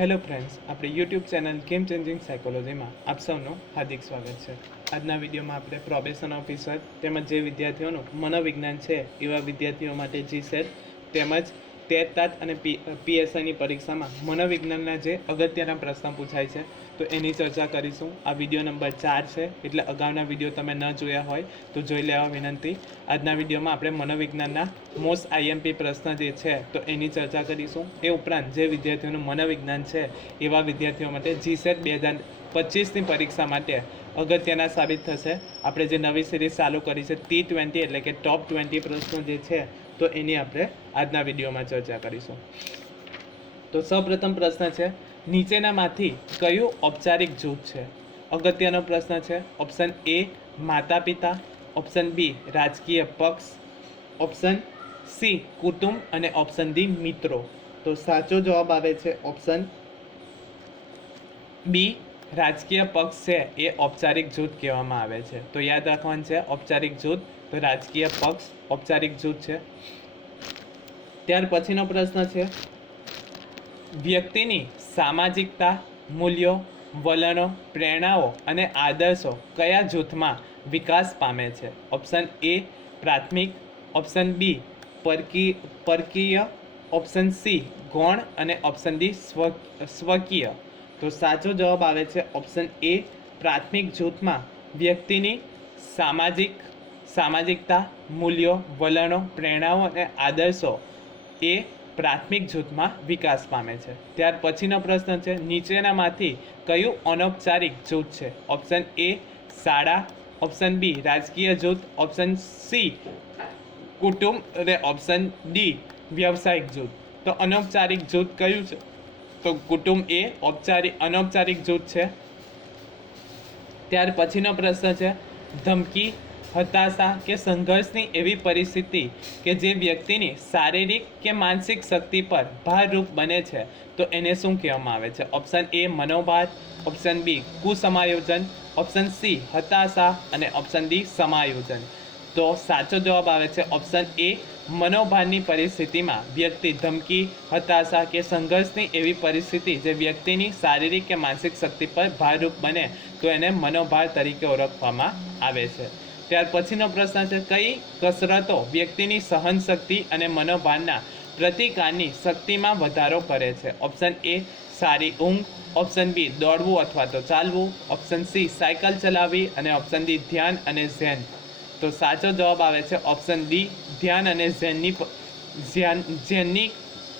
Hello friends, આપણી YouTube channel game changing સાયકોલોજીમાં આપ સૌનું હાર્દિક સ્વાગત છે. આજના વિડીયોમાં આપણે પ્રોબેશન ઓફિસર તેમજ જે વિદ્યાર્થીઓનું મનોવિજ્ઞાન છે એવા વિદ્યાર્થીઓ માટે જીસેટ તેમજ ટેટ અને પીએસઆઈની પરીક્ષામાં મનોવિજ્ઞાનના જે અગત્યના પ્રશ્નો પૂછાય છે તો એની ચર્ચા કરીશું. આ વિડીયો નંબર 4 છે, એટલે અગાઉના વિડીયો તમે ન જોયા હોય તો જોઈ લેવા વિનંતી. આજના વિડીયોમાં આપણે મનોવિજ્ઞાનના મોસ્ટ આઈએમપી પ્રશ્ન જે છે તો એની ચર્ચા કરીશું. એ ઉપરાંત જે વિદ્યાર્થીઓનું મનોવિજ્ઞાન છે એવા વિદ્યાર્થીઓ માટે જીસેટ 2025ની પરીક્ષા માટે અગત્યના સાબિત થશે. આપણે જે નવી સિરીઝ ચાલુ કરી છે T20 એટલે કે ટોપ 20 પ્રશ્નો જે છે તો એની આપણે આજના વિડીયોમાં ચર્ચા કરીશું. તો સૌપ્રથમ પ્રશ્ન છે, નીચેનામાંથી કયું ઔપચારિક જૂથ છે? અગત્યનો પ્રશ્ન છે. ઓપ્શન એ માતા પિતા, ઓપ્શન બી રાજકીય પક્ષ, ઓપ્શન સી કુટુંબ અને ઓપ્શન ડી મિત્રો. તો સાચો જવાબ આવે છે ઓપ્શન બી રાજકીય પક્ષ છે એ ઔપચારિક જૂથ કહેવામાં આવે છે. તો યાદ રાખવાનું છે ઔપચારિક જૂથ, તો રાજકીય પક્ષ ઔપચારિક જૂથ છે. ત્યાર પછીનો પ્રશ્ન છે, વ્યક્તિની સામાજિકતા, મૂલ્યો, વલણો, પ્રેરણાઓ અને આદર્શો કયા જૂથમાં વિકાસ પામે છે? ઓપ્શન એ પ્રાથમિક, ઓપ્શન બી પરકીય, ઓપ્શન સી ગૌણ અને ઓપ્શન ડી સ્વકીય. તો સાચો જવાબ આવે છે ઓપ્શન એ પ્રાથમિક જૂથમાં વ્યક્તિની સામાજિકતા, મૂલ્યો, વલણો, પ્રેરણાઓ અને આદર્શો એ પ્રાથમિક જૂથમાં વિકાસ પામે છે. ત્યાર પછીનો પ્રશ્ન છે, નીચેનામાંથી કયું અનૌપચારિક જૂથ છે? ઓપ્શન એ શાળા, ઓપ્શન બી રાજકીય જૂથ, ઓપ્શન સી કુટુંબ અને ઓપ્શન ડી વ્યવસાયિક જૂથ. તો અનૌપચારિક જૂથ કયું છે? તો કુટુંબ એ અનૌપચારિક જૂથ છે. ત્યાર પછીનો પ્રશ્ન છે, ધમકી, હતાશા કે સંઘર્ષની એવી પરિસ્થિતિ કે જે વ્યક્તિની શારીરિક કે માનસિક શક્તિ પર ભારરૂપ બને છે તો એને શું કહેવામાં આવે છે? ઓપ્શન એ મનોભાર, ઓપ્શન બી કુસમાયોજન, ઓપ્શન સી હતાશા અને ઓપ્શન ડી સમાયોજન. તો સાચો જવાબ આવે છે ઓપ્શન એ મનોભારની પરિસ્થિતિમાં વ્યક્તિ ધમકી, હતાશા કે સંઘર્ષની એવી પરિસ્થિતિ જે વ્યક્તિની શારીરિક કે માનસિક શક્તિ પર ભારરૂપ બને તો એને મનોભાર તરીકે ઓળખવામાં આવે છે. ત્યાર પછીનો પ્રશ્ન છે, કઈ કસરતો વ્યક્તિની સહનશક્તિ અને મનોભારના પ્રતિકારની શક્તિમાં વધારો કરે છે? ઓપ્શન એ સારી ઊંઘ, ઓપ્શન બી દોડવું અથવા તો ચાલવું, ઓપ્શન સી સાયકલ ચલાવવી અને ઓપ્શન ડી ધ્યાન અને ઝેન. તો સાચો જવાબ આવે છે ઓપ્શન ડી ધ્યાન અને ઝેનની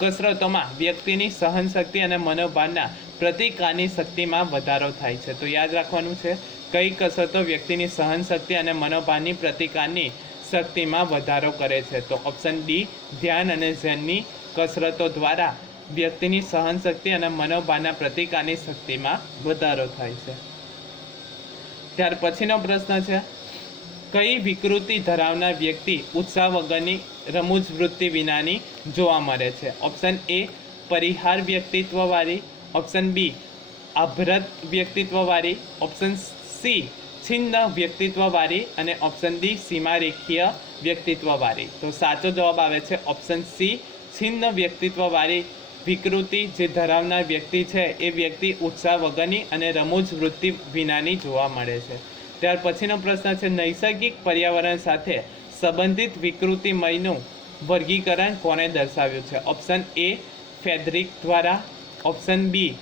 કસરતોમાં વ્યક્તિની સહનશક્તિ અને મનોભારના પ્રતિકારની શક્તિમાં વધારો થાય છે. તો યાદ રાખવાનું છે કઈ કસરતો વ્યક્તિની સહનશક્તિ અને મનોભારની પ્રતિકારની શક્તિમાં વધારો કરે છે? તો ઓપ્શન ડી ધ્યાન અને ઝેનની કસરતો દ્વારા વ્યક્તિની સહનશક્તિ અને મનોભારના પ્રતિકારની શક્તિમાં વધારો થાય છે. ત્યાર પછીનો પ્રશ્ન છે, કઈ વિકૃતિ ધરાવનાર વ્યક્તિ ઉત્સાહ વગરની રમૂજ વૃત્તિ વિનાની જોવા મળે છે? ઓપ્શન એ પરિહાર વ્યક્તિત્વવાળી, ઓપ્શન બી આભ્રત વ્યક્તિત્વવાળી, ઓપ્શન સી છિન્ન વ્યક્તિત્વવાળી અને ઓપ્શન ડી સીમારેખીય વ્યક્તિત્વવાળી. તો સાચો જવાબ આવે છે ઓપ્શન સી છિન્ન વ્યક્તિત્વવાળી વિકૃતિ જે ધરાવનાર વ્યક્તિ છે એ વ્યક્તિ ઉત્સાહ વગરની અને રમૂજ વૃત્તિ વિનાની જોવા મળે છે. ત્યાર પછીનો પ્રશ્ન છે, નૈસર્ગિક પર્યાવરણ સાથે સંબંધિત વિકૃતિમયનું વર્ગીકરણ કોણે દર્શાવ્યું છે? ઓપ્શન એ ફેડરિક દ્વારા, ઓપ્શન બી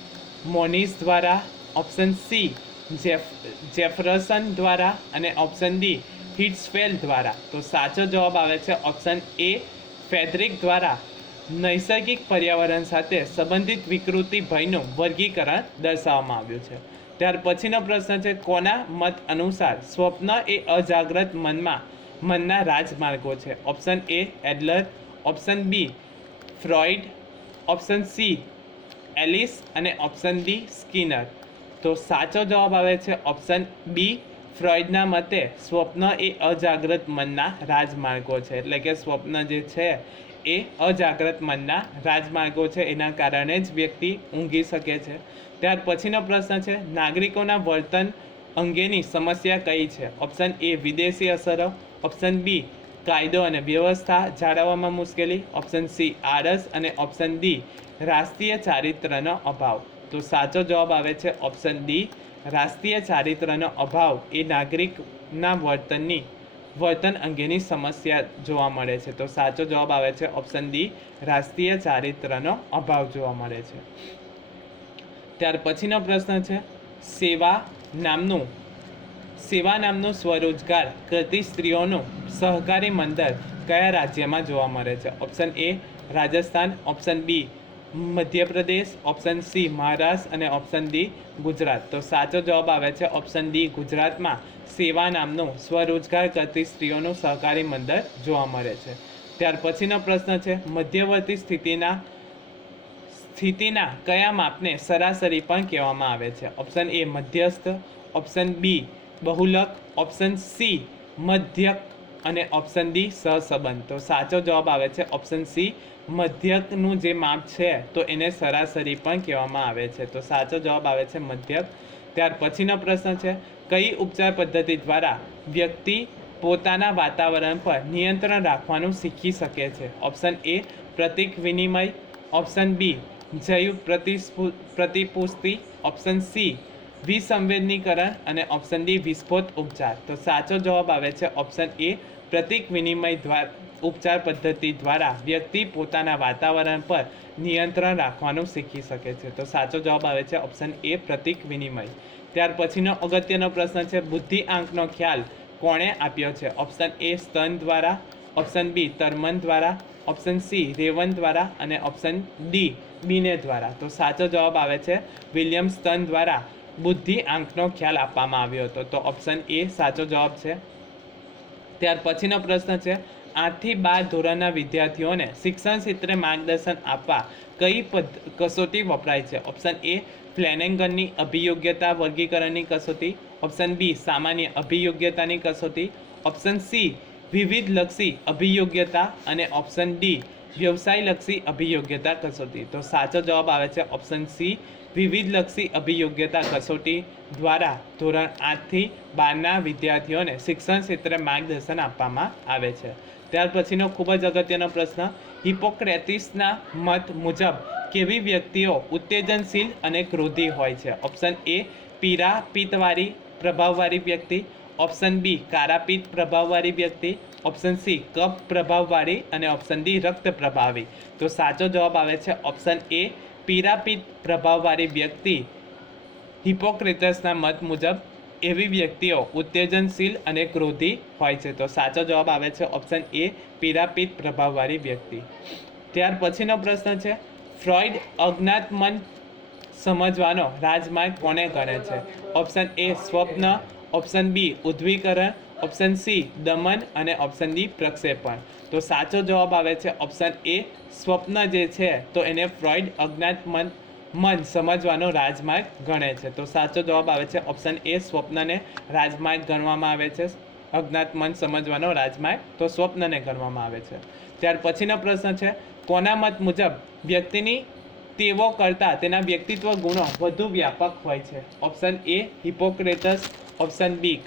મોનિસ દ્વારા, ઓપ્શન સી જેફરસન દ્વારા અને ઓપ્શન ડી હિટ્સફેલ્ડ દ્વારા. તો સાચો જવાબ આવે છે ઓપ્શન એ ફેડરિક દ્વારા નૈસર્ગિક પર્યાવરણ સાથે સંબંધિત વિકૃતિ ભયનું વર્ગીકરણ દર્શાવવામાં આવ્યું છે. ત્યાર પછીનો પ્રશ્ન છે, કોના મત અનુસાર સ્વપ્ન એ અજાગ્રત મનના રાજમાર્ગો છે? Option A Adler, option B Freud, option C Ellis અને ઓપ્શન ડી સ્કિનર. તો સાચો જવાબ આવે છે ઓપ્શન બી ફ્રોઇડના મતે સ્વપ્ન એ અજાગ્રત મનના રાજમાર્ગો છે. એટલે કે સ્વપ્ન જે છે એ અજાગ્રત મનના રાજમાર્ગો છે, એના કારણે જ વ્યક્તિ ઊંઘી શકે છે. ત્યાર પછીનો પ્રશ્ન છે, નાગરિકોના વર્તન અંગેની સમસ્યા કઈ છે? ઓપ્શન એ વિદેશી અસરો, ઓપ્શન બી કાયદો અને વ્યવસ્થા જાળવવામાં મુશ્કેલી, ઓપ્શન સી આળસ અને ઓપ્શન ડી રાષ્ટ્રીય ચારિત્રનો અભાવ. તો સાચો જવાબ આવે છે ઓપ્શન ડી, રાષ્ટ્રીય ચારિત્રનો અભાવ એ નાગરિકના વર્તન અંગેની સમસ્યા જોવા મળે છે. તો સાચો જવાબ આવે છે ઓપ્શન ડી, રાષ્ટ્રીય ચારિત્રનો અભાવ જોવા મળે છે. ત્યાર પછીનો પ્રશ્ન છે, સેવા નામનું સ્વરોજગાર કરતી સ્ત્રીઓનું સહકારી મંડળ કયા રાજ્યમાં જોવા મળે છે? Option A Rajasthan, option B Madhya Pradesh, option C Maharashtra અને ઓપ્શન ડી ગુજરાત. તો સાચો જવાબ આવે છે ઓપ્શન ડી, ગુજરાતમાં સેવા નામનું સ્વરોજગાર કરતી સ્ત્રીઓનું સહકારી મંડળ જોવા મળે છે. ત્યાર પછીનો પ્રશ્ન છે, મધ્યવર્તી સ્થિતિના કયા માપને સરાસરી પણ કહેવામાં આવે છે? ઓપ્શન એ મધ્યસ્થ, ઓપ્શન બી બહુલક, ઓપ્શન સી મધ્યક અને ઓપ્શન ડી સહસંબંધ. તો સાચો જવાબ આવે છે ઓપ્શન સી, મધ્યકનું જે માપ છે તો એને સરાસરી પણ કહેવામાં આવે છે. તો સાચો જવાબ આવે છે મધ્યક. ત્યાર પછીનો પ્રશ્ન છે, કઈ ઉપચાર પદ્ધતિ દ્વારા વ્યક્તિ પોતાના વાતાવરણ પર નિયંત્રણ રાખવાનું શીખી શકે છે? ઓપ્શન એ પ્રતીક વિનિમય, ઓપ્શન બી જૈવ પ્રતિપુષ્ટિ, ઓપ્શન સી વિસંવેદનીકરણ અને ઓપ્શન ડી વિસ્ફોટ ઉપચાર. તો સાચો જવાબ આવે છે ઓપ્શન એ, પ્રતીક વિનિમય ઉપચાર પદ્ધતિ દ્વારા વ્યક્તિ પોતાના વાતાવરણ પર નિયંત્રણ રાખવાનું શીખી શકે છે. તો સાચો જવાબ આવે છે ઓપ્શન એ, પ્રતીક વિનિમય. ત્યાર પછીનો અગત્યનો પ્રશ્ન છે, બુદ્ધિ આંકનો ખ્યાલ કોણે આપ્યો છે? ઓપ્શન એ સ્તન દ્વારા, ઓપ્શન બી તર્મન દ્વારા, ઓપ્શન સી રેવન દ્વારા અને ઓપ્શન ડી બીને દ્વારા. તો સાચો જવાબ આવે છે વિલિયમ સ્તન દ્વારા બુદ્ધિ આંકનો ખ્યાલ આપવામાં આવ્યો હતો. તો ઓપ્શન એ સાચો જવાબ છે. ત્યાર પછીનો પ્રશ્ન છે, 8 થી 12 ધોરણના વિદ્યાર્થીઓને શિક્ષણ ક્ષેત્રે માર્ગદર્શન આપવા કઈ કસોટી વપરાય છે? ઓપ્શન એ ફ્લેનેગનની અભિયોગ્યતા વર્ગીકરણની કસોટી, ઓપ્શન બી સામાન્ય અભિયોગ્યતાની કસોટી, ઓપ્શન સી વિવિધલક્ષી અભિયોગ્યતા અને ઓપ્શન ડી વ્યવસાયલક્ષી અભિયોગ્યતા કસોટી. તો સાચો જવાબ આવે છે ઓપ્શન સી, વિવિધલક્ષી અભિયોગ્યતા કસોટી દ્વારા ધોરણ 8 થી 12ના વિદ્યાર્થીઓને શિક્ષણ ક્ષેત્રે માર્ગદર્શન આપવામાં આવે છે. ત્યાર પછીનો ખૂબ જ અગત્યનો પ્રશ્ન, હિપોક્રેટિસના મત મુજબ કેવી વ્યક્તિઓ ઉત્તેજનશીલ અને ક્રોધી હોય છે? ઓપ્શન એ પીળા પિત્તવાળી પ્રભાવવાળી વ્યક્તિ, ઓપ્શન બી કાળા પિત્ત પ્રભાવવાળી વ્યક્તિ, ઓપ્શન સી કફ પ્રભાવવાળી અને ઓપ્શન ડી રક્ત પ્રભાવી. તો સાચો જવાબ આવે છે ઓપ્શન એ, પીળા પિત્ત પ્રભાવવાળી વ્યક્તિ હિપોક્રેટસના મત મુજબ એવી વ્યક્તિઓ ઉત્તેજનશીલ અને ક્રોધી હોય છે. તો સાચો જવાબ આવે છે ઓપ્શન એ, પીળા પિત્ત પ્રભાવવાળી વ્યક્તિ. ત્યાર પછીનો પ્રશ્ન છે, ફ્રોઇડ અજ્ઞાત મન સમજવાનો રાજમાર્ગ કોને ગણે છે? ઓપ્શન એ સ્વપ્ન, ઓપ્શન બી ઉદ્દીકરણ, ઓપ્શન સી દમન અને ઓપ્શન ડી પ્રક્ષેપણ. તો સાચો જવાબ આવે છે ઓપ્શન એ, સ્વપ્ન જે છે તો એને ફ્રોઇડ અજ્ઞાત મન સમજવાનો રાજમાર્ગ ગણે છે. તો સાચો જવાબ આવે છે ઓપ્શન એ, સ્વપ્નને રાજમાર્ગ ગણવામાં આવે છે. અજ્ઞાત મન સમજવાનો રાજમાર્ગ તો સ્વપ્નને ગણવામાં આવે છે. ત્યાર પછીનો પ્રશ્ન છે, કોના મત મુજબ વ્યક્તિની તેવો કરતાં તેના વ્યક્તિત્વ ગુણો વધુ વ્યાપક હોય છે? Option A Hippocrates, option B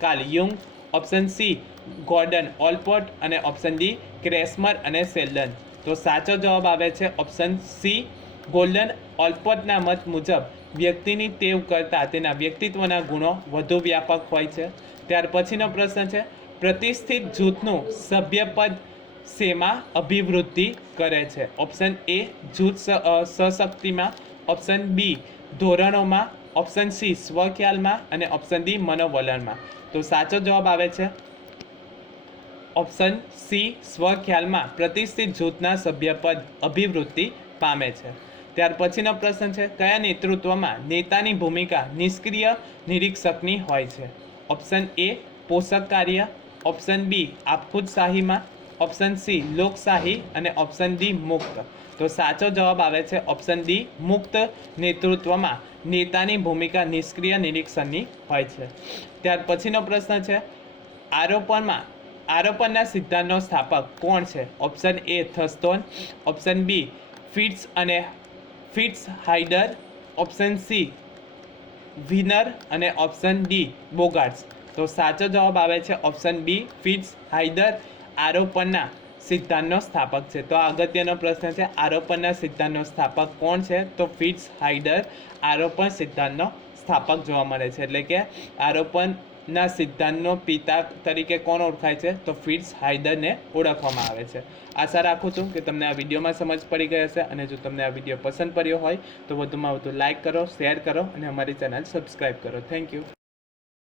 Carl Jung, option C Gordon Allport અને ઓપ્શન ડી ક્રેસ્મર અને શેલ્ડન. તો સાચો જવાબ આવે છે ઓપ્શન સી, ગોલ્ડન ઓલપોર્ટના મત મુજબ વ્યક્તિની ટેવ કરતાં તેના વ્યક્તિત્વના ગુણો વધુ વ્યાપક હોય છે. ત્યાર પછીનો પ્રશ્ન છે, પ્રતિષ્ઠિત જૂથનું સભ્યપદ શેમાં અભિવૃદ્ધિ કરે છે? ઓપ્શન એ જૂથ સશક્તિમાં, ઓપ્શન બી ધોરણોમાં, ઓપ્શન સી સ્વખ્યાલમાં અને ઓપ્શન ડી મનોવલણમાં. તો સાચો જવાબ આવે છે ઓપ્શન સી સ્વખ્યાલમાં પ્રતિષ્ઠિત જૂથના સભ્યપદ અભિવૃદ્ધિ પામે છે. ત્યાર પછીનો પ્રશ્ન છે, કયા નેતૃત્વમાં નેતાની ભૂમિકા નિષ્ક્રિય નિરીક્ષકની હોય છે? ઓપ્શન એ પોષક કાર્ય, ઓપ્શન બી આપખુદશાહીમાં, ઓપ્શન સી લોકશાહી અને ઓપ્શન ડી મુક્ત. તો સાચો જવાબ આવે છે ઓપ્શન ડી, મુક્ત નેતૃત્વમાં નેતાની ભૂમિકા નિષ્ક્રિય નિરીક્ષણની હોય છે. ત્યાર પછીનો પ્રશ્ન છે, આરોપણના સિદ્ધાંતનો સ્થાપક કોણ છે? Option A Thurstone, option B Fritz Heider, option C Weiner અને ઓપ્શન ડી બોગાર્ટ્સ. તો સાચો જવાબ આવે છે ઓપ્શન બી ફિટ્સ હાઇડર આરોપણના સિદ્ધાંતનો સ્થાપક છે. તો આ અગત્યનો પ્રશ્ન છે. આરોપણના સિદ્ધાંતનો સ્થાપક કોણ છે? તો ફિટ્સ હાઇડર આરોપણ સિદ્ધાંતનો સ્થાપક જોવા મળે છે. એટલે કે આરોપણના સિદ્ધાંતનો પિતા તરીકે કોણ ઓળખાય છે? તો ફિટ્સ હાઇડરને ઓળખવામાં આવે છે. આશા રાખું છું કે તમને આ વિડીયોમાં સમજ પડી ગઈ હશે, અને જો તમને આ વિડીયો પસંદ પડ્યો હોય તો વધુમાં વધુ લાઇક કરો, શેર કરો અને અમારી ચેનલ સબસ્ક્રાઈબ કરો. Thank you.